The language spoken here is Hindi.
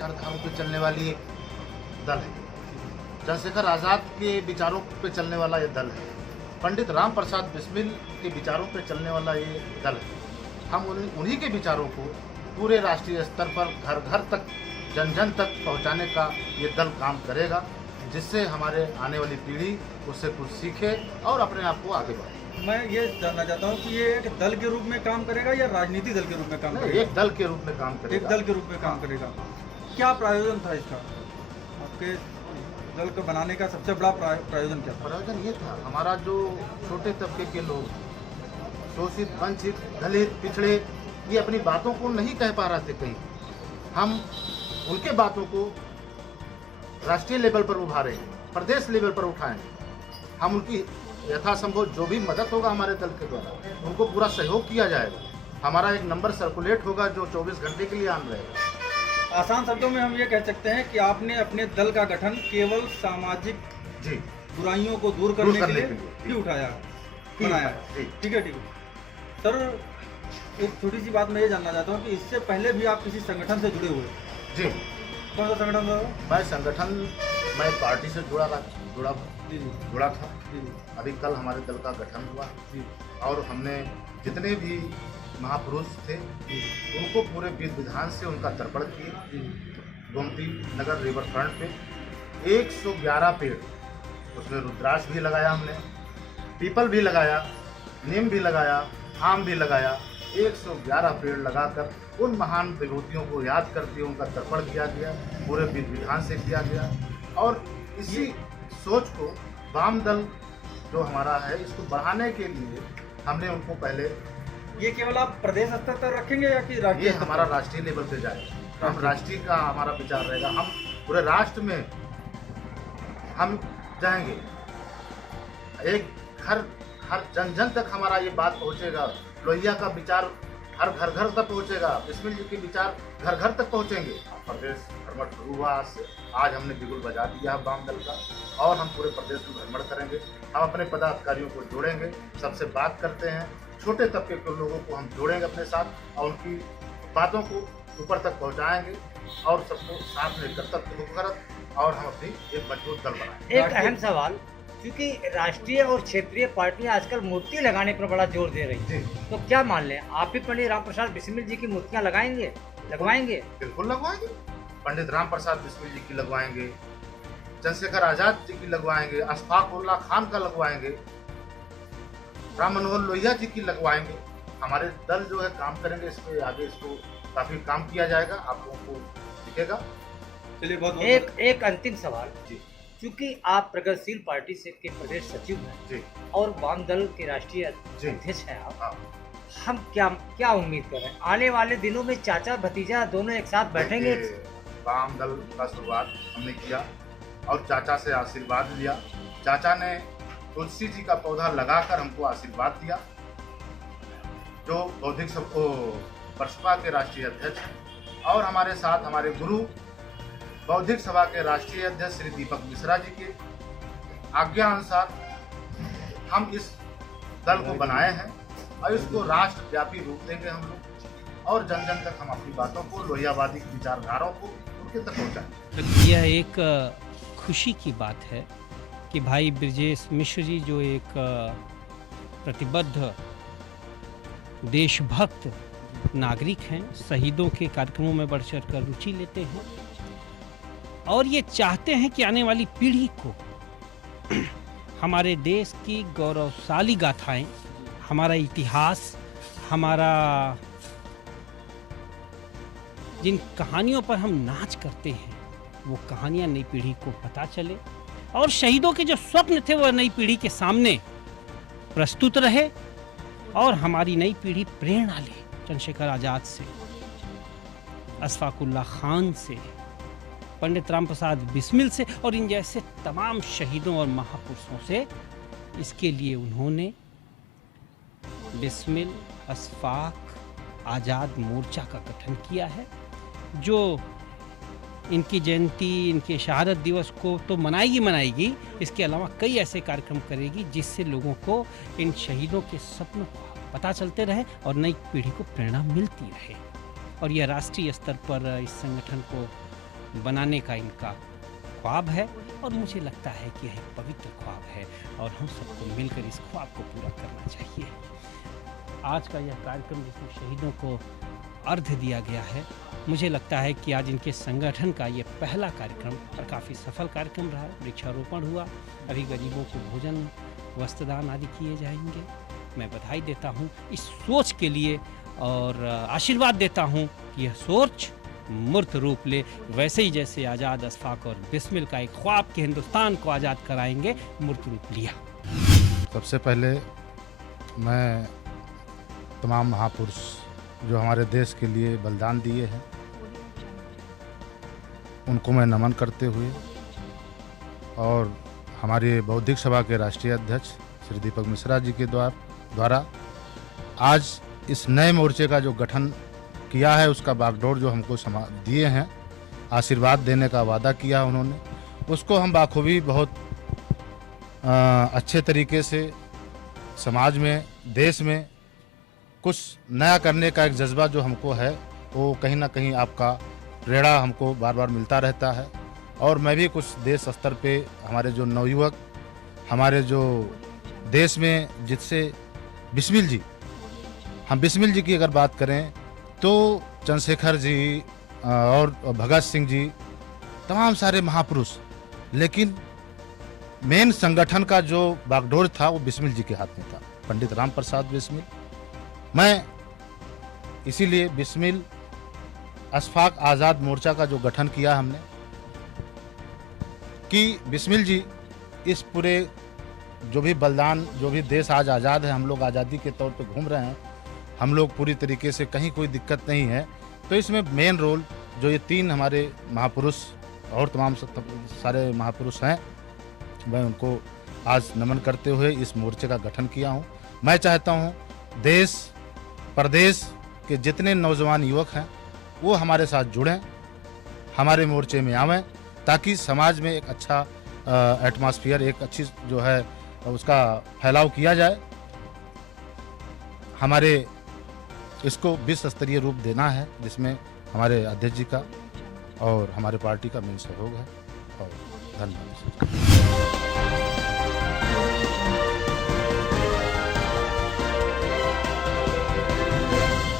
विचारधाराओं पे चलने वाली एक दल है। चंद्रशेखर आज़ाद के विचारों पे चलने वाला ये दल है। पंडित राम प्रसाद बिस्मिल के विचारों पे चलने वाला ये दल है। हम उन्हीं के विचारों को पूरे राष्ट्रीय स्तर पर घर घर तक, जन जन तक पहुंचाने का ये दल काम करेगा, जिससे हमारे आने वाली पीढ़ी उससे कुछ सीखे और अपने आप को आगे बढ़े। मैं ये जानना चाहता हूँ कि ये एक दल के रूप में काम करेगा या राजनीति दल के रूप में काम नहीं, करेगा? एक दल के रूप में काम करेगा। एक दल के रूप में काम करेगा। क्या प्रयोजन था इसका? आपके दल को बनाने का सबसे बड़ा प्रयोजन क्या था? प्रयोजन ये था, हमारा जो छोटे तबके के लोग, शोषित, वंचित, दलित, पिछड़े, ये अपनी बातों को नहीं कह पा रहे थे कहीं। हम उनके बातों को राष्ट्रीय लेवल पर उभारें, प्रदेश लेवल पर उठाएं। हम उनकी यथासंभव जो भी मदद होगा हमारे दल के द्वारा, उनको पूरा सहयोग किया जाएगा। हमारा एक नंबर सर्कुलेट होगा जो 24 घंटे के लिए ऑन रहेगा। आसान शब्दों में हम ये कह सकते हैं कि आपने अपने दल का गठन केवल सामाजिक जी बुराइयों को दूर करने के लिए ही उठाया, बनाया है। ठीक है। सर, एक छोटी सी बात मैं ये जानना चाहता हूँ कि इससे पहले भी आप किसी संगठन से जुड़े हुए? जी। कौन सा संगठन था? मैं पार्टी से जुड़ा था। जी। अभी कल हमारे दल का गठन हुआ जी। और हमने जितने भी महापुरुष थे उनको पूरे विधि विधान से उनका तर्पण किए। गोमती नगर रिवर फ्रंट पे 111 पेड़, उसमें रुद्राक्ष भी लगाया हमने, पीपल भी लगाया, नीम भी लगाया, आम भी लगाया। 111 पेड़ लगाकर उन महान विभूतियों को याद करते उनका तर्पण किया गया, पूरे विधि विधान से किया गया। और इसी सोच को वाम दल जो हमारा है, इसको बढ़ाने के लिए हमने उनको पहले, ये केवल आप प्रदेश स्तर तक रखेंगे या कि राज्य? ये हमारा राष्ट्रीय लेवल पे जाएगा। हम राष्ट्रीय का हमारा विचार रहेगा। हम पूरे राष्ट्र में हम जाएंगे। एक हर जन जन तक हमारा ये बात पहुंचेगा। लोहिया का विचार हर घर घर तक पहुंचेगा। बिस्मिल जी के विचार घर घर तक पहुंचेंगे। प्रदेश भ्रमण शुरू हुआ आज हमने बिगुल बजा दिया है वाम दल का, और हम पूरे प्रदेश में भ्रमण करेंगे। हम अपने पदाधिकारियों को जोड़ेंगे, सबसे बात करते हैं, छोटे तबके के लोगों को हम जोड़ेंगे अपने साथ और उनकी बातों को ऊपर तक पहुंचाएंगे और सबको साथ में कर्तव्य होकर और हम अपनी एक मजबूत दल बनाएंगे। एक अहम सवाल, क्योंकि राष्ट्रीय और क्षेत्रीय पार्टियां आजकल मूर्ति लगाने पर बड़ा जोर दे रही हैं, तो क्या मान लें आप भी पंडित राम प्रसाद बिस्मिल जी की मूर्तियां लगवाएंगे? बिल्कुल लगवाएंगे। पंडित राम प्रसाद बिस्मिल जी की लगवाएंगे, चंद्रशेखर आजाद जी की लगवाएंगे, अशफाक उल्लाह खान का लगवाएंगे, राम मनोहर लोहिया जी की लगवाएंगे। हमारे दल जो है काम करेंगे इस पे, आगे इसको काफी काम किया जाएगा, आप लोगों को दिखेगा। चलिए, बहुत एक अंतिम सवाल जी। क्योंकि आप प्रगतिशील पार्टी से के प्रदेश सचिव हैं जी और वाम दल के राष्ट्रीय अध्यक्ष हैं आप, हाँ। हम क्या उम्मीद कर रहे हैं आने वाले दिनों में? चाचा भतीजा दोनों एक साथ बैठेंगे? वाम दल का शुरुआत हमने किया और चाचा से आशीर्वाद लिया। चाचा ने तुलसी जी का पौधा लगाकर हमको आशीर्वाद दिया, जो बौद्धिक सबको बसपा के राष्ट्रीय अध्यक्ष और हमारे साथ हमारे गुरु बौद्धिक सभा के राष्ट्रीय अध्यक्ष श्री दीपक मिश्रा जी के आज्ञा अनुसार हम इस दल को बनाए हैं और इसको राष्ट्रव्यापी रूप देंगे हम लोग, और जन जन तक हम अपनी बातों को, लोहियावादी विचारधाराओं को उनके तक पहुँचाएंगे। यह एक खुशी की बात है कि भाई ब्रजेश मिश्र जी जो एक प्रतिबद्ध देशभक्त नागरिक हैं, शहीदों के कार्यक्रमों में बढ़ चढ़ कर रुचि लेते हैं और ये चाहते हैं कि आने वाली पीढ़ी को हमारे देश की गौरवशाली गाथाएं, हमारा इतिहास, हमारा जिन कहानियों पर हम नाच करते हैं वो कहानियां नई पीढ़ी को पता चले और शहीदों के जो स्वप्न थे वो नई पीढ़ी के सामने प्रस्तुत रहे और हमारी नई पीढ़ी प्रेरणा ले चंद्रशेखर आजाद से, अशफाक उल्लाह खान से, पंडित राम प्रसाद बिस्मिल से और इन जैसे तमाम शहीदों और महापुरुषों से। इसके लिए उन्होंने बिस्मिल अशफाक आज़ाद मोर्चा का गठन किया है, जो इनकी जयंती, इनके शहादत दिवस को तो मनाएगी, इसके अलावा कई ऐसे कार्यक्रम करेगी जिससे लोगों को इन शहीदों के सपनों को पता चलते रहे और नई पीढ़ी को प्रेरणा मिलती रहे। और यह राष्ट्रीय स्तर पर इस संगठन को बनाने का इनका ख्वाब है और मुझे लगता है कि यह एक पवित्र ख्वाब है और हम सबको मिलकर इस ख्वाब को पूरा करना चाहिए। आज का यह कार्यक्रम जिसमें शहीदों को अर्घ्य दिया गया है, मुझे लगता है कि आज इनके संगठन का ये पहला कार्यक्रम और काफ़ी सफल कार्यक्रम रहा। वृक्षारोपण हुआ, अभी गरीबों को भोजन वस्त्रदान आदि किए जाएंगे। मैं बधाई देता हूँ इस सोच के लिए और आशीर्वाद देता हूँ कि यह सोच मूर्त रूप ले, वैसे ही जैसे आज़ाद अशफाक और बिस्मिल का एक ख्वाब के हिंदुस्तान को आज़ाद कराएंगे, मूर्त रूप लिया। सबसे पहले मैं तमाम महापुरुष जो हमारे देश के लिए बलिदान दिए हैं उनको मैं नमन करते हुए और हमारे बौद्धिक सभा के राष्ट्रीय अध्यक्ष श्री दीपक मिश्रा जी के द्वारा आज इस नए मोर्चे का जो गठन किया है उसका बागडोर जो हमको दिए हैं, आशीर्वाद देने का वादा किया उन्होंने, उसको हम बाखूबी बहुत अच्छे तरीके से समाज में, देश में कुछ नया करने का एक जज्बा जो हमको है वो कहीं ना कहीं आपका प्रेरणा हमको बार बार मिलता रहता है। और मैं भी कुछ देश स्तर पे हमारे जो नवयुवक, हमारे जो देश में जिससे बिस्मिल जी, हम बिस्मिल जी की अगर बात करें तो चंद्रशेखर जी और भगत सिंह जी, तमाम सारे महापुरुष, लेकिन मेन संगठन का जो बागडोर था वो बिस्मिल जी के हाथ में था, पंडित राम प्रसाद बिस्मिल। मैं इसीलिए बिस्मिल अशफाक आज़ाद मोर्चा का जो गठन किया हमने कि बिस्मिल जी इस पूरे जो भी बलिदान, जो भी देश आज आज़ाद है, हम लोग आज़ादी के तौर पे घूम रहे हैं, हम लोग पूरी तरीके से कहीं कोई दिक्कत नहीं है, तो इसमें मेन रोल जो ये तीन हमारे महापुरुष और तमाम सारे महापुरुष हैं, मैं उनको आज नमन करते हुए इस मोर्चे का गठन किया हूँ। मैं चाहता हूँ देश प्रदेश के जितने नौजवान युवक हैं वो हमारे साथ जुड़ें, हमारे मोर्चे में आवें, ताकि समाज में एक अच्छा एटमॉस्फेयर, एक अच्छी जो है उसका फैलाव किया जाए। हमारे इसको विश्व स्तरीय रूप देना है, जिसमें हमारे अध्यक्ष जी का और हमारे पार्टी का मेन सहयोग है। और धन्यवाद।